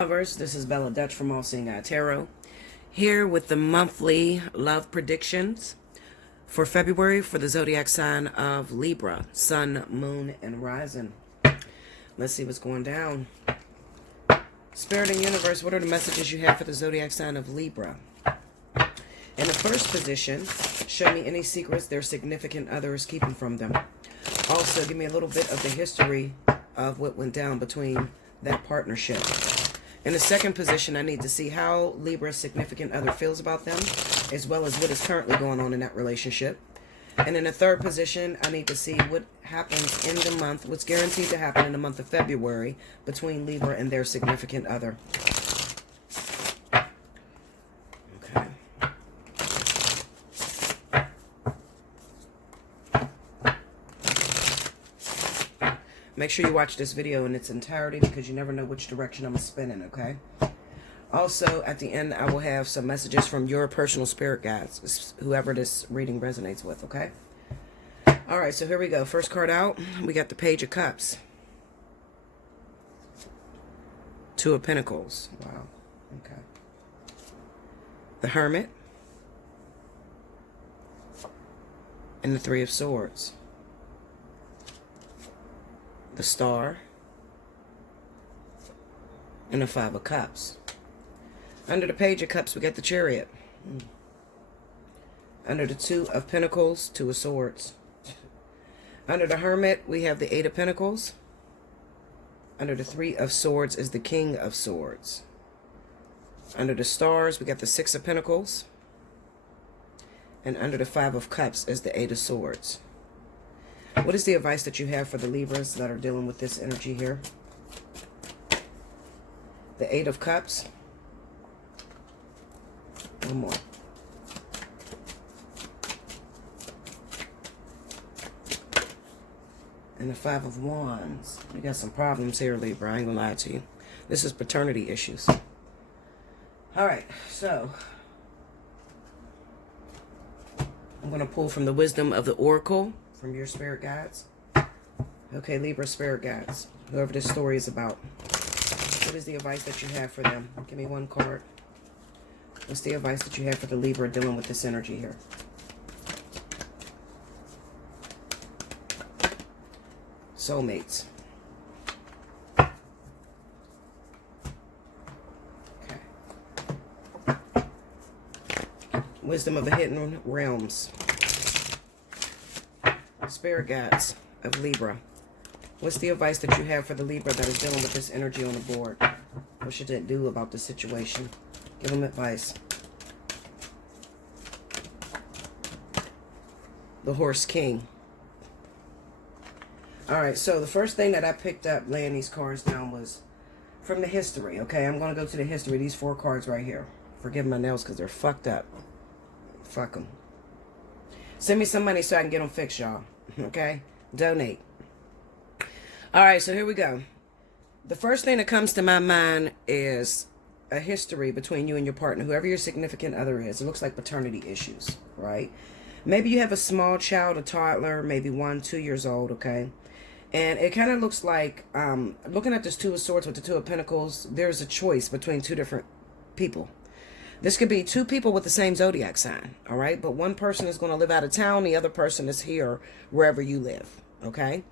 Lovers, this is Bella Dutch from Allseeingeyetarot, here with the monthly love predictions for February for the zodiac sign of Libra, Sun, Moon, and Rising. Let's see what's going down. Spirit and Universe, what are the messages you have for the zodiac sign of Libra? In the first position, show me any secrets their significant other is keeping from them. Also, give me a little bit of the history of what went down between that partnership. In the second position, I need to see how Libra's significant other feels about them, as well as what is currently going on in that relationship. And in the third position, I need to see what happens in the month, what's guaranteed to happen in the month of February between Libra and their significant other. Okay. Make sure you watch this video in its entirety because you never know which direction I'm spinning, okay? Also, at the end, I will have some messages from your personal spirit guides, whoever this reading resonates with, okay? All right, so here we go. First card out, we got the Page of Cups. Two of Pentacles. Wow, okay. The Hermit. And the Three of Swords. The Star, and the Five of Cups. Under the Page of Cups, we got the Chariot. Under the Two of Pentacles, Two of Swords. Under the Hermit, we have the Eight of Pentacles. Under the Three of Swords is the King of Swords. Under the Stars, we got the Six of Pentacles. And under the Five of Cups is the Eight of Swords. What is the advice that you have for the Libras that are dealing with this energy here? The Eight of Cups. One more. And the Five of Wands. You got some problems here, Libra. I ain't gonna lie to you. This is paternity issues. Alright, so I'm going to pull from the wisdom of the Oracle from your spirit guides. Okay, Libra spirit guides, whoever this story is about. What is the advice that you have for them? Give me one card. What's the advice that you have for the Libra dealing with this energy here? Soulmates. Okay. Wisdom of the hidden realms. Spirit guides of Libra. What's the advice that you have for the Libra that is dealing with this energy on the board? What should it do about the situation? Give them advice. The Horse King. Alright, so the first thing that I picked up laying these cards down was from the history, okay? I'm going to go to the history. These four cards right here. Forgive my nails because they're fucked up. Fuck them. Send me some money so I can get them fixed, y'all. Okay? Donate. Alright, so here we go. The first thing that comes to my mind is a history between you and your partner, whoever your significant other is. It looks like paternity issues, right? Maybe you have a small child, a toddler, maybe 1, 2 years old, okay? And it kind of looks like, looking at this Two of Swords with the Two of Pentacles, there's a choice between two different people. This could be two people with the same zodiac sign, all right? But one person is going to live out of town. The other person is here wherever you live, okay?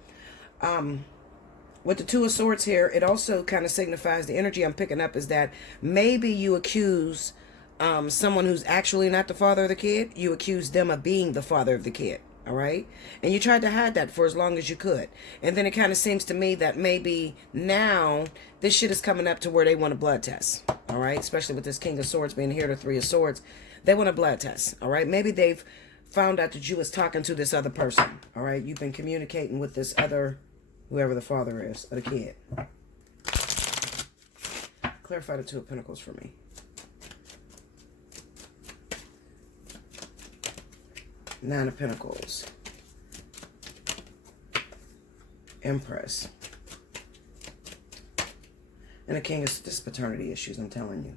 With the Two of Swords here, it also kind of signifies the energy I'm picking up is that maybe you accuse someone who's actually not the father of the kid. You accuse them of being the father of the kid, all right? And you tried to hide that for as long as you could. And then it kind of seems to me that maybe now this shit is coming up to where they want a blood test. All right, especially with this King of Swords being here, the Three of Swords. They want a blood test, all right? Maybe they've found out that you was talking to this other person, all right? You've been communicating with this other, whoever the father is, of the kid. Clarify the Two of Pentacles for me. Nine of Pentacles. Empress. And the King of this paternity issues, I'm telling you.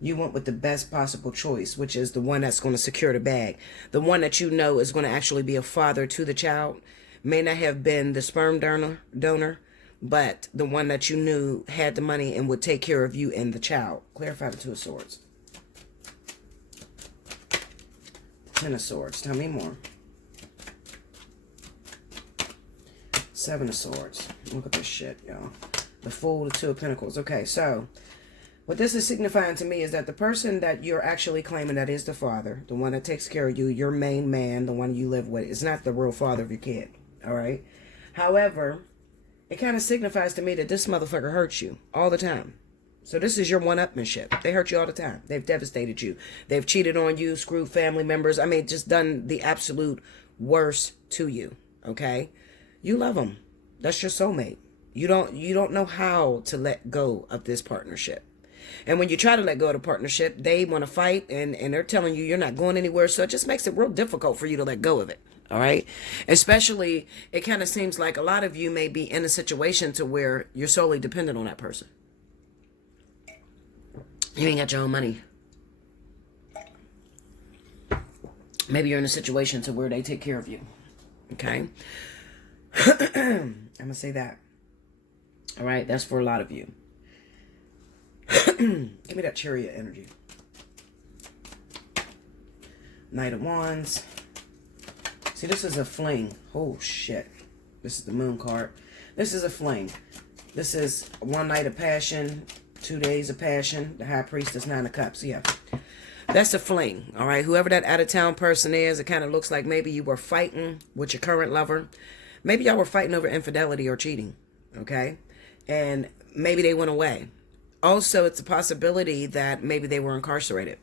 You went with the best possible choice, which is the one that's going to secure the bag. The one that you know is going to actually be a father to the child. May not have been the sperm donor, but the one that you knew had the money and would take care of you and the child. Clarify the Two of Swords. Ten of Swords. Tell me more. Seven of Swords. Look at this shit, y'all. The Fool, the Two of Pentacles. Okay, so what this is signifying to me is that the person that you're actually claiming that is the father, the one that takes care of you, your main man, the one you live with, is not the real father of your kid. All right? However, it kind of signifies to me that this motherfucker hurts you all the time. So this is your one-upmanship. They hurt you all the time. They've devastated you. They've cheated on you, screwed family members. I mean, just done the absolute worst to you. Okay? You love them. That's your soulmate. You don't know how to let go of this partnership. And when you try to let go of the partnership, they want to fight and they're telling you you're not going anywhere. So it just makes it real difficult for you to let go of it. All right. Especially, it kind of seems like a lot of you may be in a situation to where you're solely dependent on that person. You ain't got your own money. Maybe you're in a situation to where they take care of you. Okay. I'm going to say that. All right. That's for a lot of you. Give me that Chariot energy. Knight of Wands. See, this is a fling. Oh, shit. This is the Moon card. This is a fling. This is one night of passion, 2 days of passion. The High Priestess, Nine of Cups. Yeah. That's a fling, all right? Whoever that out-of-town person is, it kind of looks like maybe you were fighting with your current lover. Maybe y'all were fighting over infidelity or cheating, okay? And maybe they went away. Also, it's a possibility that maybe they were incarcerated.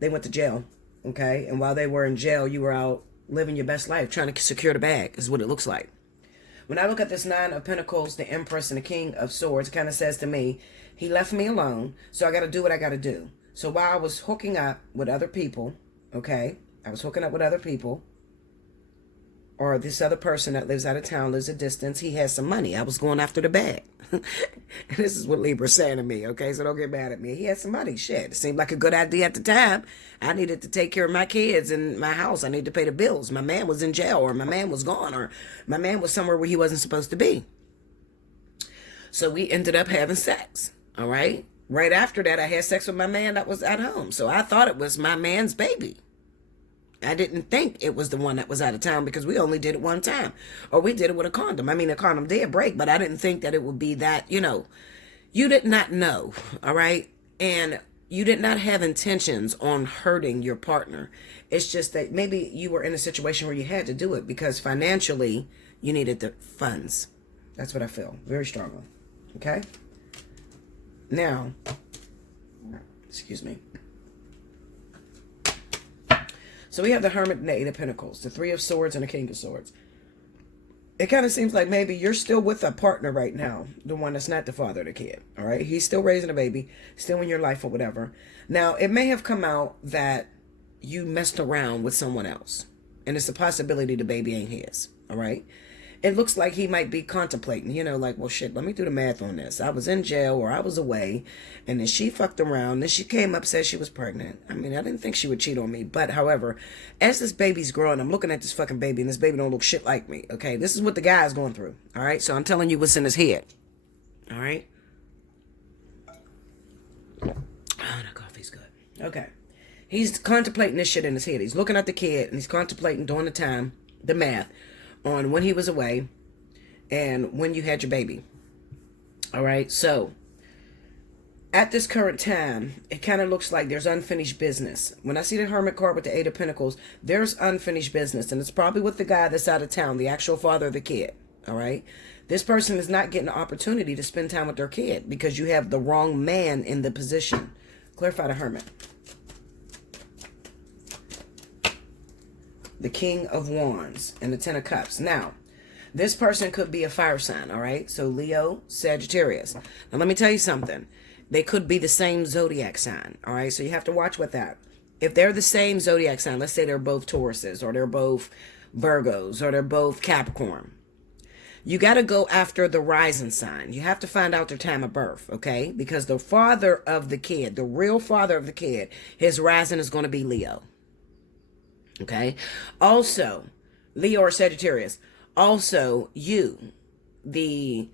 They went to jail, okay? And while they were in jail, you were out living your best life, trying to secure the bag, is what it looks like. When I look at this Nine of Pentacles, the Empress, and the King of Swords, it kind of says to me, he left me alone, so I got to do what I got to do. So while I was hooking up with other people, okay? I was hooking up with other people, or this other person that lives out of town, lives a distance, he has some money. I was going after the bag. This is what Libra's saying to me, okay? So don't get mad at me. He had some money. Shit. It seemed like a good idea at the time. I needed to take care of my kids and my house. I needed to pay the bills. My man was in jail, or my man was gone, or my man was somewhere where he wasn't supposed to be. So we ended up having sex, all right? Right after that, I had sex with my man that was at home. So I thought it was my man's baby. I didn't think it was the one that was out of town because we only did it one time. Or we did it with a condom. I mean, the condom did break, but I didn't think that it would be that, you know. You did not know, all right? And you did not have intentions on hurting your partner. It's just that maybe you were in a situation where you had to do it because financially you needed the funds. That's what I feel very strongly, okay? Now, excuse me. So we have the Hermit and the Eight of Pentacles, the Three of Swords and the King of Swords. It kind of seems like maybe you're still with a partner right now, the one that's not the father of the kid, all right? He's still raising a baby, still in your life or whatever. Now, it may have come out that you messed around with someone else, and it's a possibility the baby ain't his, all right? It looks like he might be contemplating, you know, like, well, shit, let me do the math on this. I was in jail or I was away, and then she fucked around. Then she came up, said she was pregnant. I mean, I didn't think she would cheat on me. But, however, as this baby's growing, I'm looking at this fucking baby, and this baby don't look shit like me, okay? This is what the guy's going through, all right? So I'm telling you what's in his head, all right? Oh, that coffee's good. Okay. He's contemplating this shit in his head. He's looking at the kid, and he's contemplating during the time, the math, on when he was away and when you had your baby. All right. So at this current time, it kind of looks like there's unfinished business. When I see the Hermit card with the Eight of Pentacles, there's unfinished business. And it's probably with the guy that's out of town, the actual father of the kid. All right. This person is not getting the opportunity to spend time with their kid because you have the wrong man in the position. Clarify the Hermit. The King of Wands and the Ten of Cups. Now, this person could be a fire sign, all right? So Leo, Sagittarius. Now, let me tell you something. They could be the same zodiac sign, all right? So you have to watch with that. If they're the same zodiac sign, let's say they're both Tauruses, or they're both Virgos, or they're both Capricorn, you got to go after the rising sign. You have to find out their time of birth, okay? Because the father of the kid, the real father of the kid, his rising is going to be Leo. Okay. Also, Leo or Sagittarius. Also, you, the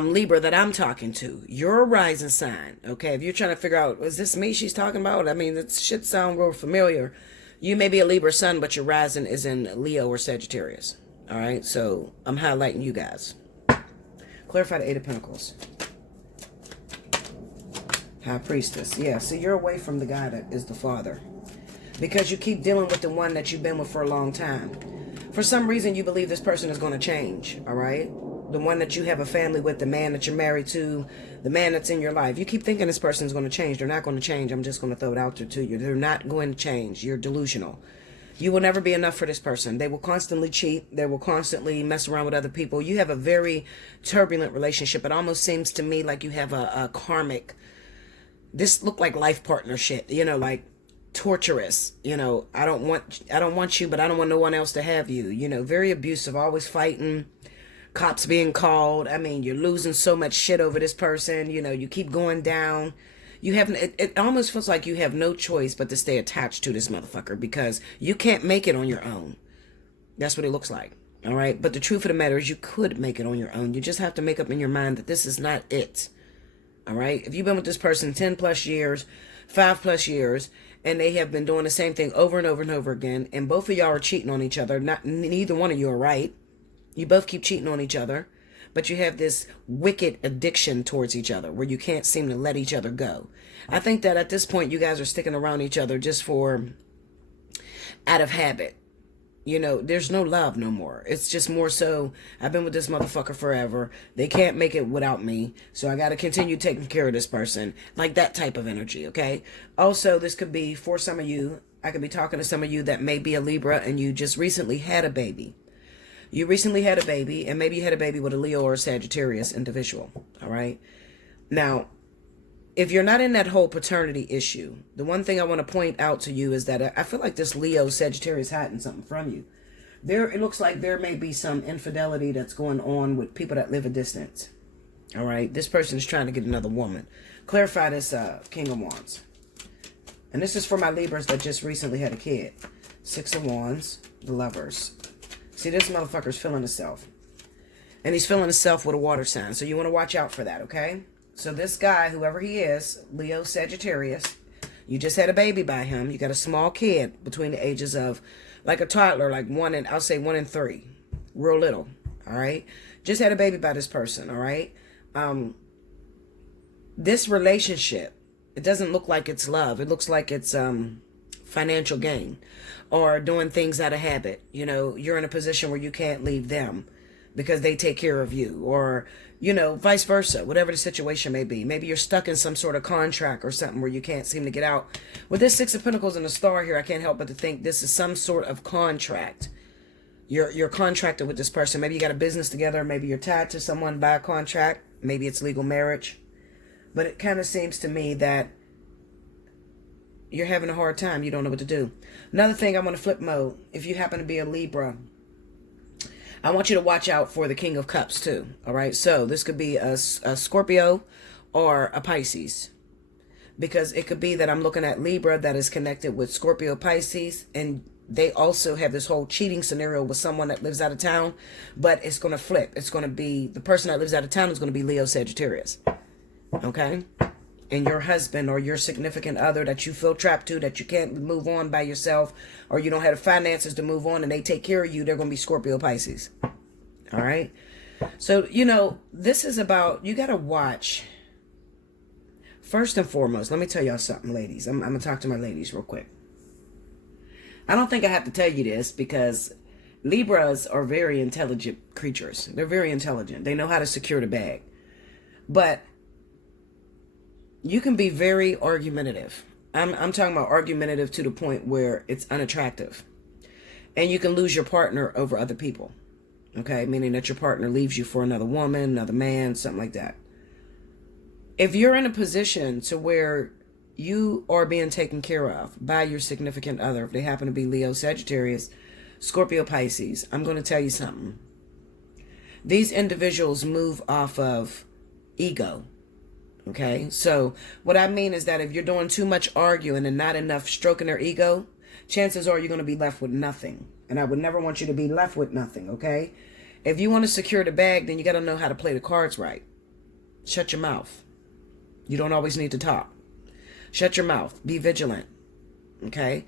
Libra that I'm talking to, you're a rising sign. Okay, if you're trying to figure out, is this me she's talking about? I mean, that shit sound real familiar. You may be a Libra sun, but your rising is in Leo or Sagittarius. All right, so I'm highlighting you guys. Clarify the Eight of Pentacles. High Priestess. Yeah, so you're away from the guy that is the father, because you keep dealing with the one that you've been with for a long time. For some reason, you believe this person is going to change, all right? The one that you have a family with, the man that you're married to, the man that's in your life. You keep thinking this person is going to change. They're not going to change. I'm just going to throw it out there to you. They're not going to change. You're delusional. You will never be enough for this person. They will constantly cheat. They will constantly mess around with other people. You have a very turbulent relationship. It almost seems to me like you have a karmic, this look like life partner shit, you know, like torturous, you know, I don't want you, but I don't want no one else to have you, you know, very abusive, always fighting, cops being called. I mean, you're losing so much shit over this person, you know, you keep going down. You haven't, it almost feels like you have no choice but to stay attached to this motherfucker, because you can't make it on your own. That's what it looks like. All right. But the truth of the matter is you could make it on your own. You just have to make up in your mind that this is not it. All right. If you've been with this person 10 plus years, 5 plus years, and they have been doing the same thing over and over and over again, and both of y'all are cheating on each other, neither one of you are right. You both keep cheating on each other, but you have this wicked addiction towards each other where you can't seem to let each other go. I think that at this point, you guys are sticking around each other just for out of habit. You know, there's no love no more. It's just more so, I've been with this motherfucker forever. They can't make it without me. So I got to continue taking care of this person. Like that type of energy, okay? Also, this could be for some of you. I could be talking to some of you that may be a Libra and you just recently had a baby. You recently had a baby, and maybe you had a baby with a Leo or a Sagittarius individual, all right? Now, if you're not in that whole paternity issue, the one thing I want to point out to you is that I feel like this Leo Sagittarius hiding something from you. It looks like there may be some infidelity that's going on with people that live a distance. All right. This person is trying to get another woman. Clarify this King of Wands. And this is for my Libras that just recently had a kid. 6 of Wands, the Lovers. See, this motherfucker's feeling himself. And he's feeling himself with a water sign. So you want to watch out for that, okay? So this guy, whoever he is, Leo Sagittarius, you just had a baby by him. You got a small kid between the ages of like a toddler, like I'll say 1 and 3. Real little, all right? Just had a baby by this person, all right? This relationship, it doesn't look like it's love. It looks like it's financial gain or doing things out of habit. You know, you're in a position where you can't leave them because they take care of you, or, you know, vice versa, whatever the situation may be. Maybe you're stuck in some sort of contract or something where you can't seem to get out. With this 6 of Pentacles and the star here, I can't help but to think this is some sort of contract. You're contracted with this person. Maybe you got a business together. Maybe you're tied to someone by a contract. Maybe it's legal marriage. But it kind of seems to me that you're having a hard time. You don't know what to do. Another thing, I'm on a flip mode. If you happen to be a Libra, I want you to watch out for the King of Cups too. All right. So this could be a Scorpio or a Pisces, because it could be that I'm looking at Libra that is connected with Scorpio, Pisces, and they also have this whole cheating scenario with someone that lives out of town, but it's going to flip. It's going to be the person that lives out of town is going to be Leo Sagittarius. Okay. And your husband or your significant other that you feel trapped to, that you can't move on by yourself, or you don't have the finances to move on and they take care of you, they're going to be Scorpio, Pisces. All right. So, you know, this is about, you got to watch. First and foremost, let me tell y'all something, ladies. I'm going to talk to my ladies real quick. I don't think I have to tell you this, because Libras are very intelligent creatures. They're very intelligent. They know how to secure the bag. But you can be very argumentative. I'm talking about argumentative to the point where it's unattractive. And you can lose your partner over other people. Okay? Meaning that your partner leaves you for another woman, another man, something like that. If you're in a position to where you are being taken care of by your significant other, if they happen to be Leo, Sagittarius, Scorpio, Pisces, I'm going to tell you something. These individuals move off of ego. Okay, so what I mean is that if you're doing too much arguing and not enough stroking their ego, chances are you're going to be left with nothing. And I would never want you to be left with nothing, okay? If you want to secure the bag, then you got to know how to play the cards right. Shut your mouth. You don't always need to talk. Shut your mouth. Be vigilant. Okay?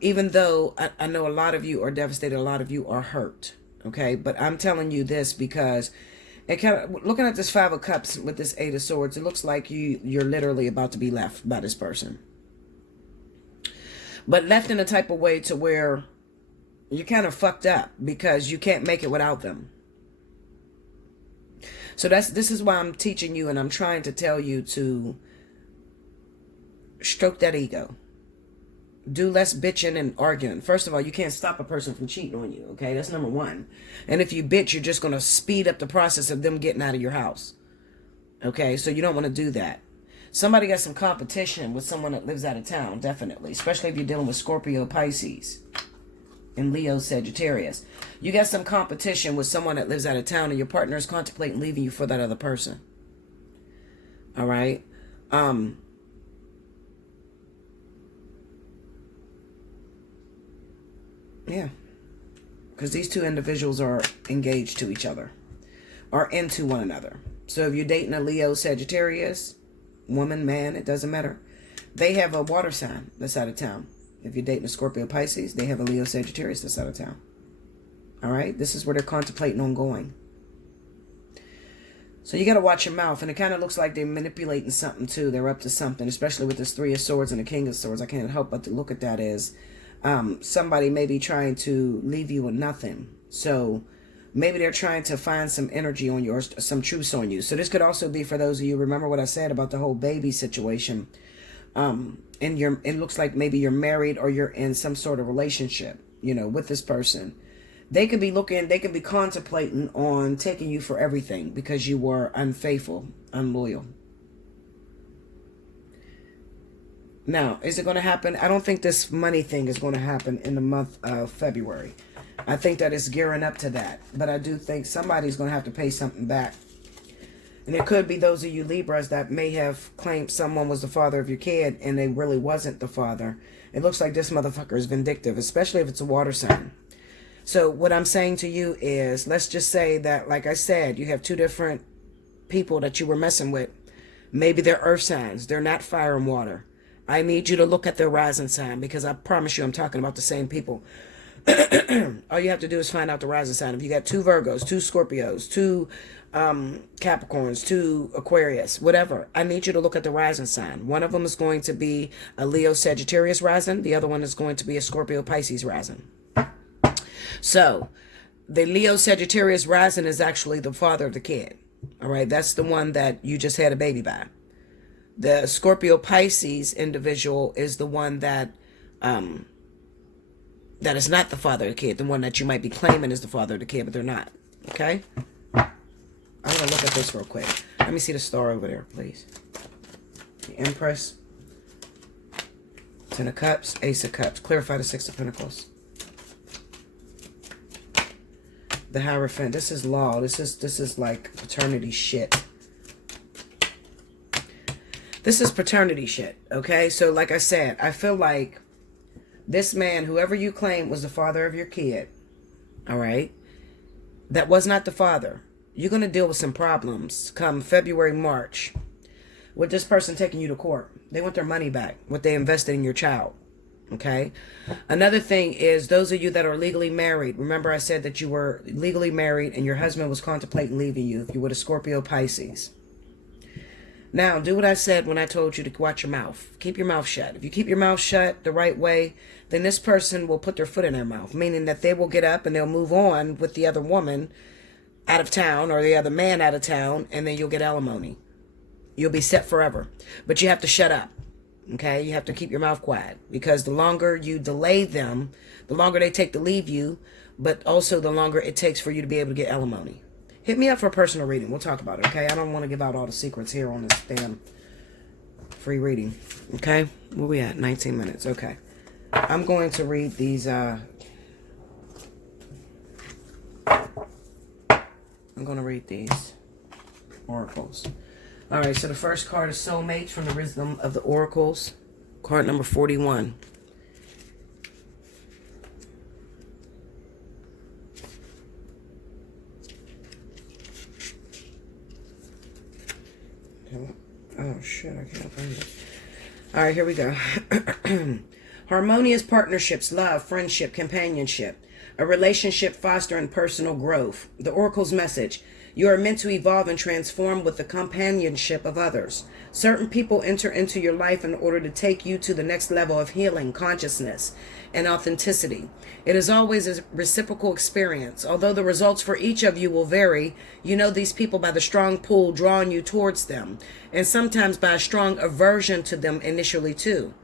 Even though I know a lot of you are devastated, a lot of you are hurt. Okay? But I'm telling you this because it kind of, looking at this Five of Cups with this Eight of Swords, it looks like you're literally about to be left by this person. But left in a type of way to where you're kind of fucked up because you can't make it without them. So this is why I'm teaching you and I'm trying to tell you to stroke that ego. Do less bitching and arguing. First of all, you can't stop a person from cheating on you, okay? That's number one. And if you bitch, you're just going to speed up the process of them getting out of your house. Okay? So you don't want to do that. Somebody got some competition with someone that lives out of town, definitely. Especially if you're dealing with Scorpio, Pisces, and Leo, Sagittarius. You got some competition with someone that lives out of town and your partner is contemplating leaving you for that other person. All right? Yeah. Because these two individuals are engaged to each other. Are into one another. So if you're dating a Leo, Sagittarius, woman, man, it doesn't matter. They have a water sign that's out of town. If you're dating a Scorpio, Pisces, they have a Leo, Sagittarius that's out of town. All right? This is where they're contemplating on going. So you got to watch your mouth. And it kind of looks like they're manipulating something too. They're up to something, especially with this Three of Swords and the King of Swords. I can't help but to look at that as somebody may be trying to leave you with nothing. So maybe they're trying to find some energy on you or some truths on you. So this could also be for those of you, remember what I said about the whole baby situation. And it looks like maybe you're married or you're in some sort of relationship, with this person. They could be contemplating on taking you for everything because you were unfaithful, unloyal. Now, is it going to happen? I don't think this money thing is going to happen in the month of February. I think that it's gearing up to that. But I do think somebody's going to have to pay something back. And it could be those of you Libras that may have claimed someone was the father of your kid and they really wasn't the father. It looks like this motherfucker is vindictive, especially if it's a water sign. So what I'm saying to you is, let's just say that, like I said, you have two different people that you were messing with. Maybe they're earth signs. They're not fire and water. I need you to look at their rising sign because I promise you I'm talking about the same people. All you have to do is find out the rising sign. If you got two Virgos, two Scorpios, two Capricorns, two Aquarius, whatever, I need you to look at the rising sign. One of them is going to be a Leo Sagittarius rising. The other one is going to be a Scorpio Pisces rising. So the Leo Sagittarius rising is actually the father of the kid. All right, that's the one that you just had a baby by. The Scorpio Pisces individual is the one that that is not the father of the kid. The one that you might be claiming is the father of the kid, but they're not. Okay? I'm going to look at this real quick. Let me see the star over there, please. The Empress. Ten of Cups. Ace of Cups. Clarify the Six of Pentacles. The Hierophant. This is law. This is like paternity shit. This is paternity shit, okay? So like I said, I feel like this man, whoever you claim was the father of your kid, all right, that was not the father. You're going to deal with some problems come February, March with this person taking you to court. They want their money back, what they invested in your child, okay? Another thing is those of you that are legally married. Remember I said that you were legally married and your husband was contemplating leaving you if you were a Scorpio Pisces. Now, do what I said when I told you to watch your mouth. Keep your mouth shut. If you keep your mouth shut the right way, then this person will put their foot in their mouth, meaning that they will get up and they'll move on with the other woman out of town or the other man out of town, and then you'll get alimony. You'll be set forever. But you have to shut up, okay? You have to keep your mouth quiet because the longer you delay them, the longer they take to leave you, but also the longer it takes for you to be able to get alimony. Hit me up for a personal reading. We'll talk about it, okay? I don't want to give out all the secrets here on this damn free reading, okay? Where we at? 19 minutes, okay. I'm going to read these, I'm going to read these oracles. All right, so the first card is Soulmates from the Wisdom of the Oracles. Card number 41. shit, I can't find it. All right, here we go. Harmonious partnerships, love, friendship, companionship. A relationship fostering personal growth. The Oracle's message. You are meant to evolve and transform with the companionship of others. Certain people enter into your life in order to take you to the next level of healing, consciousness, and authenticity. It is always a reciprocal experience. Although the results for each of you will vary, you know these people by the strong pull drawing you towards them, and sometimes by a strong aversion to them initially too.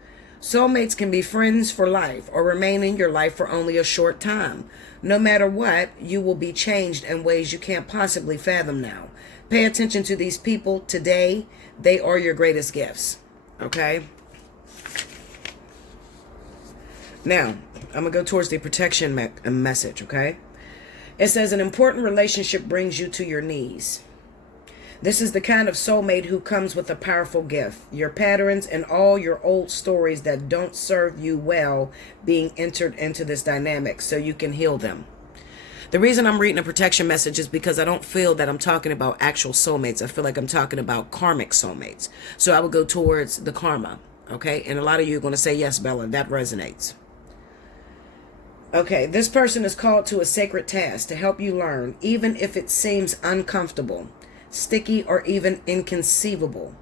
Soulmates can be friends for life or remain in your life for only a short time. No matter what, you will be changed in ways you can't possibly fathom now. Pay attention to these people today. They are your greatest gifts. Okay? Now, I'm going to go towards the protection message, okay? It says an important relationship brings you to your knees. This is the kind of soulmate who comes with a powerful gift. Your patterns and all your old stories that don't serve you well being entered into this dynamic so you can heal them. The reason I'm reading a protection message is because I don't feel that I'm talking about actual soulmates. I feel like I'm talking about karmic soulmates. So I would go towards the karma, okay? And a lot of you are going to say, yes, Bella, that resonates. Okay, this person is called to a sacred task to help you learn, even if it seems uncomfortable, sticky, or even inconceivable.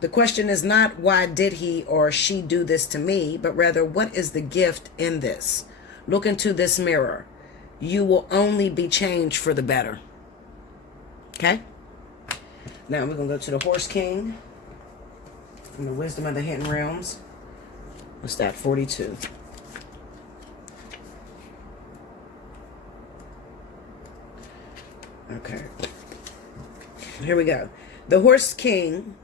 The question is not why did he or she do this to me, but rather what is the gift in this? Look into this mirror. You will only be changed for the better. Okay? Now we're going to go to the Horse King from the Wisdom of the Hidden Realms. What's that? 42. Okay. Here we go. The Horse King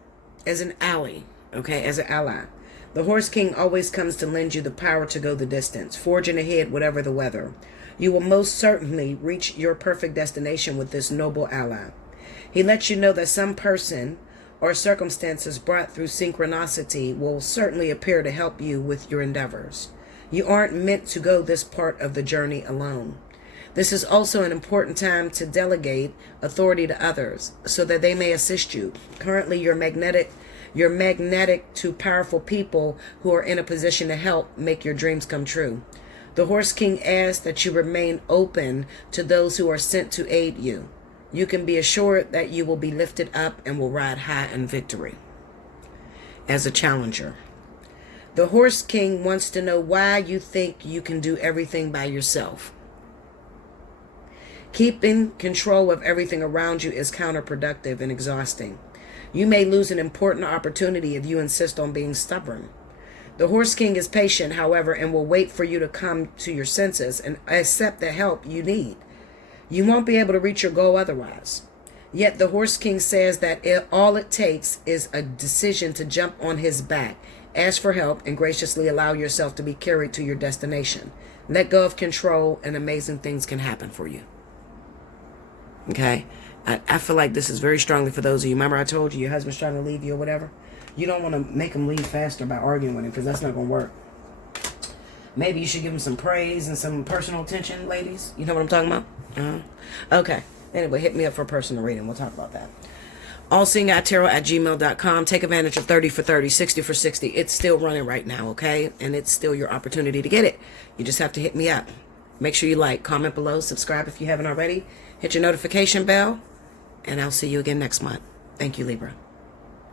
is an ally, okay, as an ally. The Horse King always comes to lend you the power to go the distance, forging ahead whatever the weather. You will most certainly reach your perfect destination with this noble ally. He lets you know that some person or circumstances brought through synchronicity will certainly appear to help you with your endeavors. You aren't meant to go this part of the journey alone. This is also an important time to delegate authority to others so that they may assist you. Currently, you're magnetic to powerful people who are in a position to help make your dreams come true. The Horse King asks that you remain open to those who are sent to aid you. You can be assured that you will be lifted up and will ride high in victory. As a challenger, the Horse King wants to know why you think you can do everything by yourself. Keeping control of everything around you is counterproductive and exhausting. You may lose an important opportunity if you insist on being stubborn. The Horse King is patient, however, and will wait for you to come to your senses and accept the help you need. You won't be able to reach your goal otherwise. Yet the Horse King says that all it takes is a decision to jump on his back, ask for help, and graciously allow yourself to be carried to your destination. Let go of control, and amazing things can happen for you. Okay? I feel like this is very strongly for those of you. Remember I told you your husband's trying to leave you or whatever? You don't want to make him leave faster by arguing with him because that's not going to work. Maybe you should give him some praise and some personal attention, ladies. You know what I'm talking about? Okay. Anyway, hit me up for a personal reading. We'll talk about that. Allseeingeyetarot@gmail.com. Take advantage of 30 for 30, 60 for 60. It's still running right now, okay? And it's still your opportunity to get it. You just have to hit me up. Make sure you like, comment below, subscribe if you haven't already. Hit your notification bell. And I'll see you again next month. Thank you, Libra.